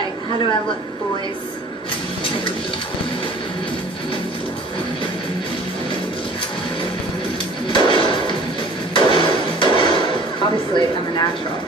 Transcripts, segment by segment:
Alright, how do I look, boys? Obviously, I'm a natural.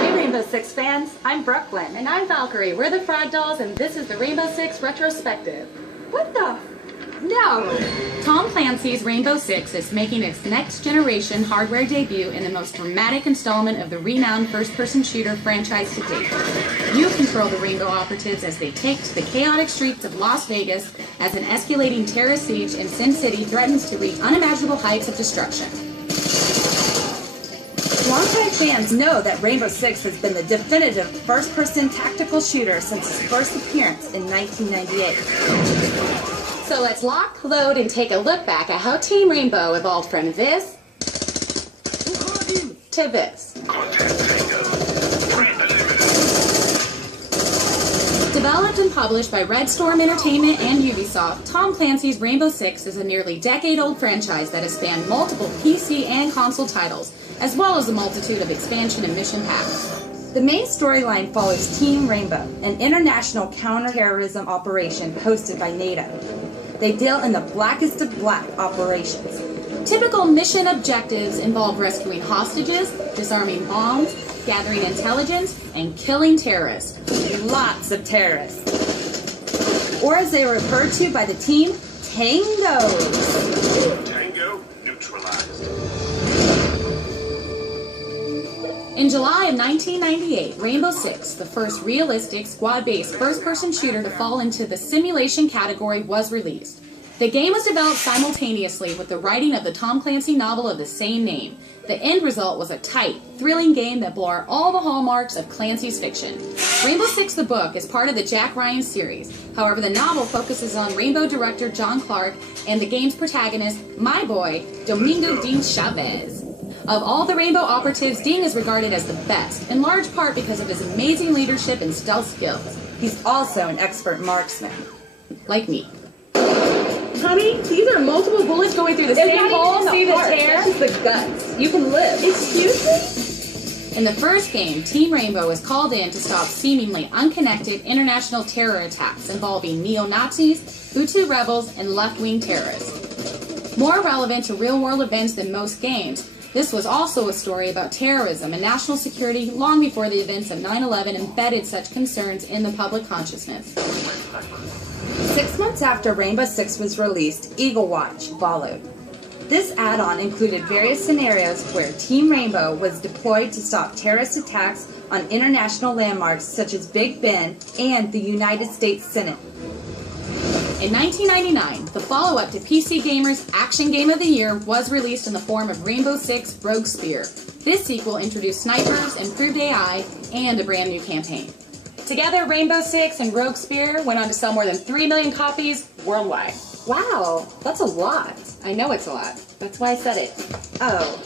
Hey Rainbow Six fans, I'm Brooklyn. And I'm Valkyrie. We're the Frog Dolls, and this is the Rainbow Six Retrospective. What the? No! Tom Clancy's Rainbow Six is making its next-generation hardware debut in the most dramatic installment of the renowned first-person shooter franchise to date. You control the Rainbow Operatives as they take to the chaotic streets of Las Vegas as an escalating terrorist siege in Sin City threatens to reach unimaginable heights of destruction. Longtime fans know that Rainbow Six has been the definitive first-person tactical shooter since its first appearance in 1998. So let's lock, load, and take a look back at how Team Rainbow evolved from this to this. Developed and published by Red Storm Entertainment and Ubisoft, Tom Clancy's Rainbow Six is a nearly decade-old franchise that has spanned multiple PC and console titles, as well as a multitude of expansion and mission packs. The main storyline follows Team Rainbow, an international counterterrorism operation hosted by NATO. They deal in the blackest of black operations. Typical mission objectives involve rescuing hostages, disarming bombs, gathering intelligence, and killing terrorists. Lots of terrorists. Or as they are referred to by the team, Tangos. Tango neutralized. In July of 1998, Rainbow Six, the first realistic, squad-based first-person shooter to fall into the simulation category, was released. The game was developed simultaneously with the writing of the Tom Clancy novel of the same name. The end result was a tight, thrilling game that bore all the hallmarks of Clancy's fiction. Rainbow Six the book is part of the Jack Ryan series. However, the novel focuses on Rainbow director John Clark and the game's protagonist, my boy, Domingo Dean Chavez. Of all the Rainbow Operatives, Dean is regarded as the best, in large part because of his amazing leadership and stealth skills. He's also an expert marksman. Like me. Honey, these are multiple bullets going through the same hole. See the tear? This is the guts. You can live. Excuse me? In the first game, Team Rainbow is called in to stop seemingly unconnected international terror attacks involving neo-Nazis, Hutu rebels, and left-wing terrorists. More relevant to real-world events than most games, this was also a story about terrorism and national security long before the events of 9/11 embedded such concerns in the public consciousness. 6 months after Rainbow Six was released, Eagle Watch followed. This add-on included various scenarios where Team Rainbow was deployed to stop terrorist attacks on international landmarks such as Big Ben and the United States Senate. In 1999, the follow-up to PC Gamer's Action Game of the Year was released in the form of Rainbow Six Rogue Spear. This sequel introduced snipers, improved AI, and a brand new campaign. Together, Rainbow Six and Rogue Spear went on to sell more than 3 million copies worldwide. Wow, that's a lot. I know it's a lot. That's why I said it. Oh.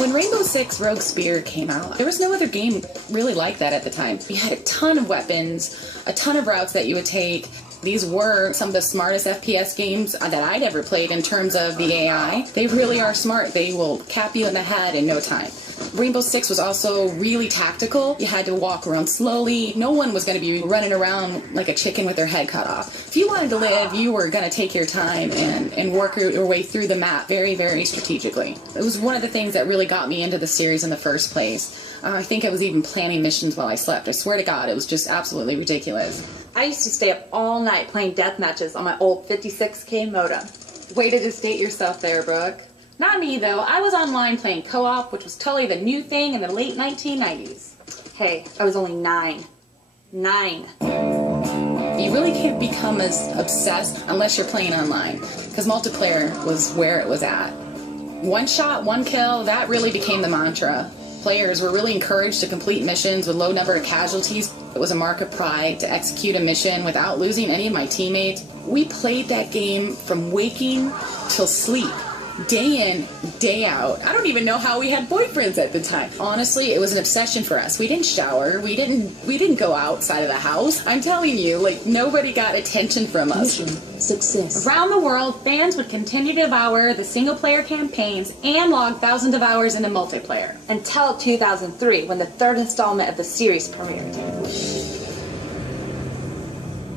When Rainbow Six Rogue Spear came out, there was no other game really like that at the time. You had a ton of weapons, a ton of routes that you would take. These were some of the smartest FPS games that I'd ever played in terms of the AI. They really are smart. They will cap you in the head in no time. Rainbow Six was also really tactical. You had to walk around slowly. No one was going to be running around like a chicken with their head cut off. If you wanted to live, you were going to take your time and work your way through the map very, very strategically. It was one of the things that really got me into the series in the first place. I think I was even planning missions while I slept. I swear to God, it was just absolutely ridiculous. I used to stay up all night playing death matches on my old 56K modem. Way to just date yourself there, Brooke. Not me, though. I was online playing co-op, which was totally the new thing in the late 1990s. Hey, I was only 9. 9. You really can't become as obsessed unless you're playing online, because multiplayer was where it was at. One shot, one kill, that really became the mantra. Players were really encouraged to complete missions with low number of casualties. It was a mark of pride to execute a mission without losing any of my teammates. We played that game from waking till sleep. day in, day out. I don't even know how we had boyfriends at the time. Honestly, it was an obsession for us. We didn't shower. We didn't go outside of the house. I'm telling you, like, nobody got attention from us. Mission success. Around the world, fans would continue to devour the single-player campaigns and log thousands of hours into multiplayer. Until 2003, when the third installment of the series premiered.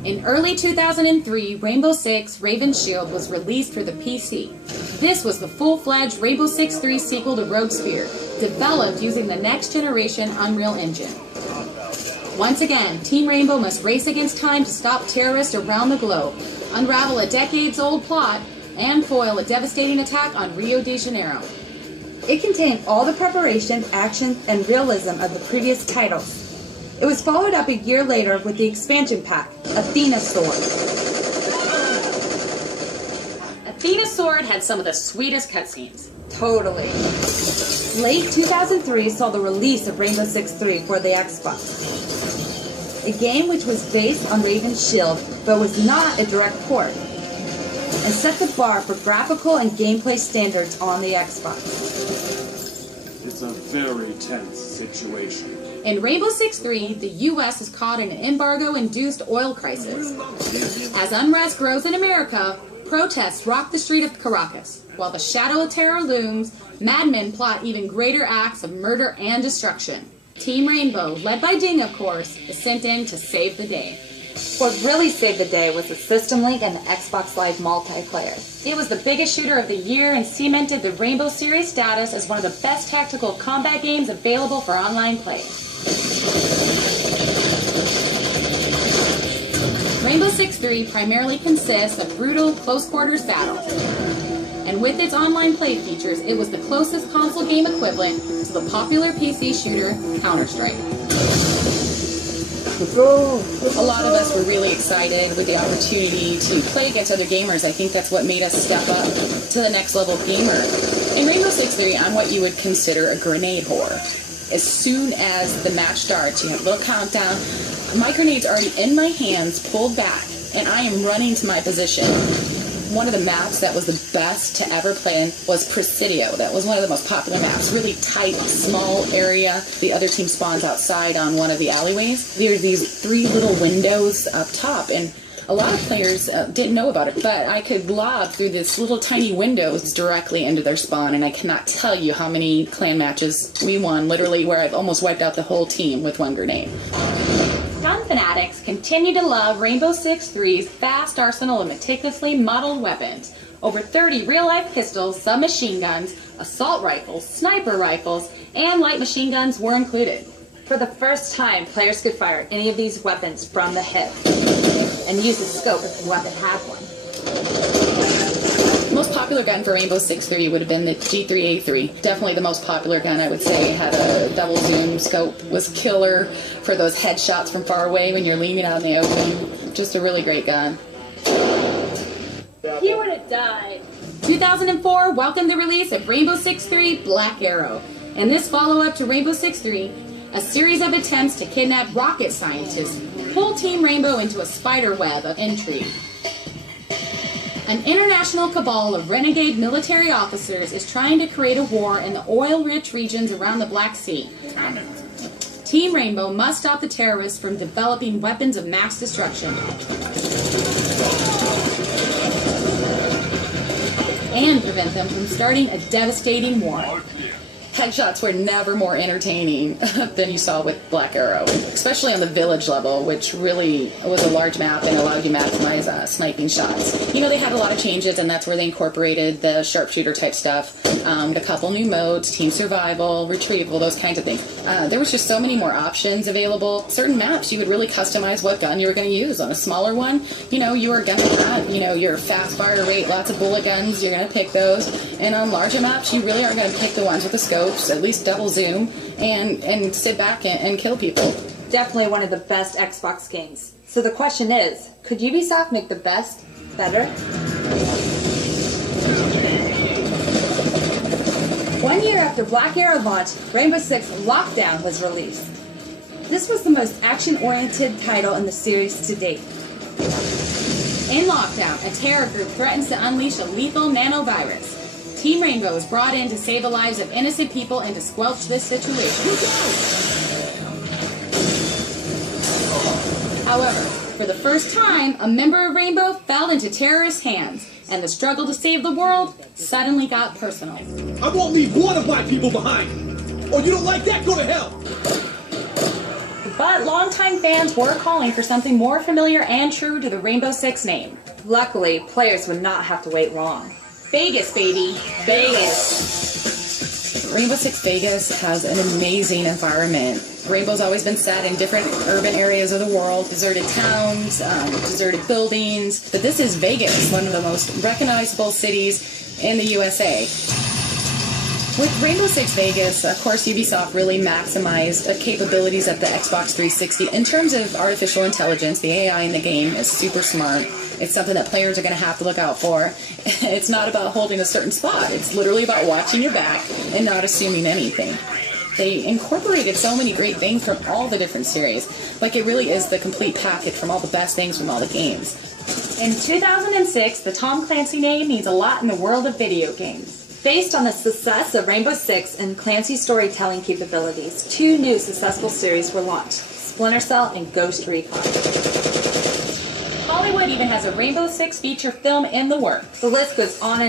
In early 2003, Rainbow Six Raven's Shield was released for the PC. This was the full-fledged Rainbow Six 3 sequel to Rogue Spear, developed using the next-generation Unreal Engine. Once again, Team Rainbow must race against time to stop terrorists around the globe, unravel a decades-old plot, and foil a devastating attack on Rio de Janeiro. It contained all the preparation, action, and realism of the previous titles. It was followed up a year later with the expansion pack, Athena Sword. Athena's Sword had some of the sweetest cutscenes. Totally. Late 2003 saw the release of Rainbow Six 3 for the Xbox. A game which was based on Raven's Shield, but was not a direct port, and set the bar for graphical and gameplay standards on the Xbox. It's a very tense situation. In Rainbow Six 3, the U.S. is caught in an embargo-induced oil crisis. As unrest grows in America, protests rock the street of Caracas. While the shadow of terror looms, madmen plot even greater acts of murder and destruction. Team Rainbow, led by Ding of course, is sent in to save the day. What really saved the day was the System Link and the Xbox Live multiplayer. It was the biggest shooter of the year and cemented the Rainbow Series status as one of the best tactical combat games available for online play. Rainbow Six 3 primarily consists of brutal, close-quarters battles. And with its online play features, it was the closest console game equivalent to the popular PC shooter Counter-Strike. A lot of us were really excited with the opportunity to play against other gamers. I think that's what made us step up to the next level gamer. In Rainbow Six 3, I'm what you would consider a grenade whore. As soon as the match starts, you have a little countdown. My grenade's already in my hands, pulled back, and I am running to my position. One of the maps that was the best to ever play in was Presidio. That was one of the most popular maps. Really tight, small area. The other team spawns outside on one of the alleyways. There are these 3 little windows up top, and a lot of players didn't know about it, but I could lob through this little tiny windows directly into their spawn, and I cannot tell you how many clan matches we won, literally, where I've almost wiped out the whole team with one grenade. Gun fanatics continue to love Rainbow Six 3's vast arsenal of meticulously modeled weapons. Over 30 real-life pistols, submachine guns, assault rifles, sniper rifles, and light machine guns were included. For the first time, players could fire any of these weapons from the hip and use the scope if the weapon had one. The most popular gun for Rainbow Six 3 would have been the G3A3. Definitely the most popular gun, I would say. It had a double zoom scope, was killer for those headshots from far away when you're leaning out in the open. Just a really great gun. He would have died. 2004 welcomed the release of Rainbow Six 3 Black Arrow. And this follow-up to Rainbow Six 3, a series of attempts to kidnap rocket scientists, pull Team Rainbow into a spider web of intrigue. An international cabal of renegade military officers is trying to create a war in the oil-rich regions around the Black Sea. Team Rainbow must stop the terrorists from developing weapons of mass destruction and prevent them from starting a devastating war. Headshots were never more entertaining than you saw with Black Arrow, especially on the village level, which really was a large map and allowed you to maximize sniping shots. You know, they had a lot of changes, and that's where they incorporated the sharpshooter type stuff, a couple new modes, team survival, retrieval, those kinds of things. There was just so many more options available. Certain maps, you would really customize what gun you were going to use. On a smaller one, you know, you were going to have, you know, your fast fire rate, lots of bullet guns, you're going to pick those. And on larger maps, you really are going to pick the ones with the scope, at least double zoom, and sit back and kill people. Definitely one of the best Xbox games. So the question is, could Ubisoft make the best better? 1 year after Black Arrow launched, Rainbow Six Lockdown was released. This was the most action-oriented title in the series to date. In Lockdown, a terror group threatens to unleash a lethal nanovirus. Team Rainbow is brought in to save the lives of innocent people and to squelch this situation. However, for the first time, a member of Rainbow fell into terrorist hands, and the struggle to save the world suddenly got personal. I won't leave one of my people behind! Oh, you don't like that? Go to hell! But longtime fans were calling for something more familiar and true to the Rainbow Six name. Luckily, players would not have to wait long. Vegas, baby. Vegas. Rainbow Six Vegas has an amazing environment. Rainbow's always been set in different urban areas of the world, deserted towns, deserted buildings. But this is Vegas, one of the most recognizable cities in the USA. With Rainbow Six Vegas, of course, Ubisoft really maximized the capabilities of the Xbox 360. In terms of artificial intelligence, the AI in the game is super smart. It's something that players are going to have to look out for. It's not about holding a certain spot. It's literally about watching your back and not assuming anything. They incorporated so many great things from all the different series. Like, it really is the complete package from all the best things from all the games. In 2006, the Tom Clancy name means a lot in the world of video games. Based on the success of Rainbow Six and Clancy's storytelling capabilities, 2 new successful series were launched, Splinter Cell and Ghost Recon. Hollywood even has a Rainbow Six feature film in the works. The list goes on,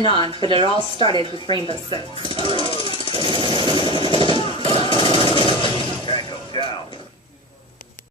but it all started with Rainbow Six.